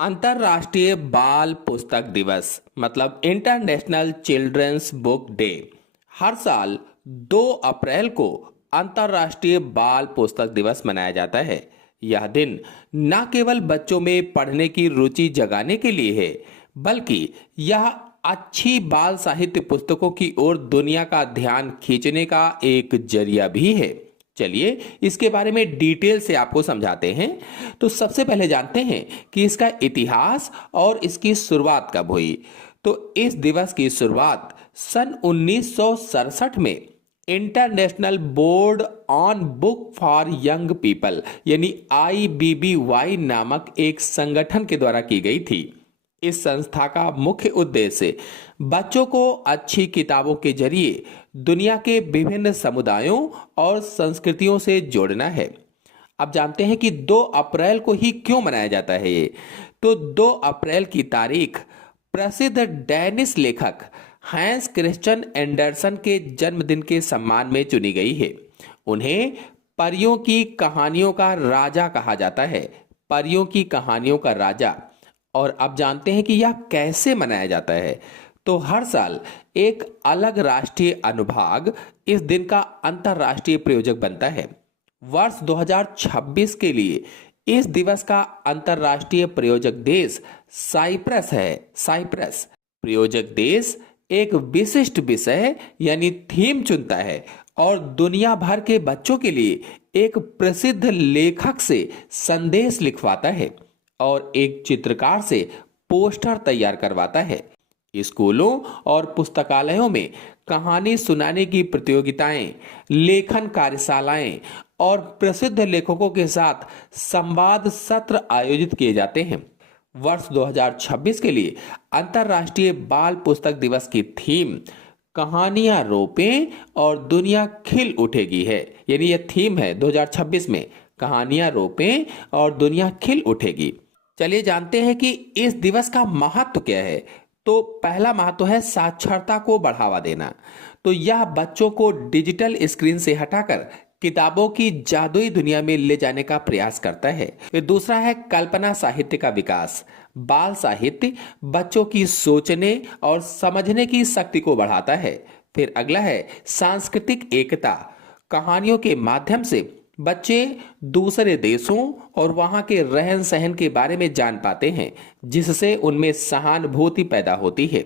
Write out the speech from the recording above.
अंतर्राष्ट्रीय बाल पुस्तक दिवस मतलब इंटरनेशनल चिल्ड्रंस बुक डे हर साल 2 अप्रैल को अंतर्राष्ट्रीय बाल पुस्तक दिवस मनाया जाता है। यह दिन न केवल बच्चों में पढ़ने की रुचि जगाने के लिए है, बल्कि यह अच्छी बाल साहित्य पुस्तकों की ओर दुनिया का ध्यान खींचने का एक जरिया भी है। चलिए इसके बारे में डिटेल से आपको समझाते हैं। तो सबसे पहले जानते हैं कि इसका इतिहास और इसकी शुरुआत कब हुई। तो इस दिवस की शुरुआत सन 1967 में international board on book for young people यानी IBBY नामक एक संगठन के द्वारा की गई थी। इस संस्था का मुख्य उद्देश्य बच्चों को अच्छी किताबों के जरिए दुनिया के विभिन्न समुदायों और संस्कृतियों से जोड़ना है। अब जानते हैं कि 2 अप्रैल को ही क्यों मनाया जाता है ये। तो 2 अप्रैल की तारीख प्रसिद्ध डैनिश लेखक हैंस क्रिश्चियन एंडरसन के जन्मदिन के सम्मान में चुनी गई है। उन्हें परियों की कहानियों का राजा कहा जाता है। परियों की कहानियों का राजा। और अब जानते हैं कि यह कैसे मनाया जाता है। तो हर साल एक अलग राष्ट्रीय अनुभाग इस दिन का अंतर्राष्ट्रीय प्रायोजक बनता है। वर्ष 2026 के लिए इस दिवस का अंतर्राष्ट्रीय प्रायोजक देश साइप्रस है। साइप्रस प्रायोजक देश एक विशिष्ट विषय यानी थीम चुनता है और दुनिया भर के बच्चों के लिए एक प्रसिद्ध लेखक से संदेश लिखवाता है और एक चित्रकार से पोस्टर तैयार करवाता है। स्कूलों और पुस्तकालयों में कहानी सुनाने की प्रतियोगिताएं, लेखन कार्यशालाएं और प्रसिद्ध लेखकों के साथ संवाद सत्र आयोजित किए जाते हैं। वर्ष 2026 के लिए अंतर्राष्ट्रीय बाल पुस्तक दिवस की थीम कहानियां रोपें और दुनिया खिल उठेगी है। यानी यह थीम है 2026 में, कहानियां रोपें और दुनिया खिल उठेगी। चलिए जानते हैं कि इस दिवस का महत्व क्या है। तो पहला महत्व है साक्षरता को बढ़ावा देना। तो यह बच्चों को डिजिटल स्क्रीन से हटाकर किताबों की जादुई दुनिया में ले जाने का प्रयास करता है। फिर दूसरा है कल्पना साहित्य का विकास। बाल साहित्य बच्चों की सोचने और समझने की शक्ति को बढ़ाता है। फिर अगला है सांस्कृतिक एकता। कहानियों के माध्यम से बच्चे दूसरे देशों और वहां के रहन सहन के बारे में जान पाते हैं, जिससे उनमें सहानुभूति पैदा होती है।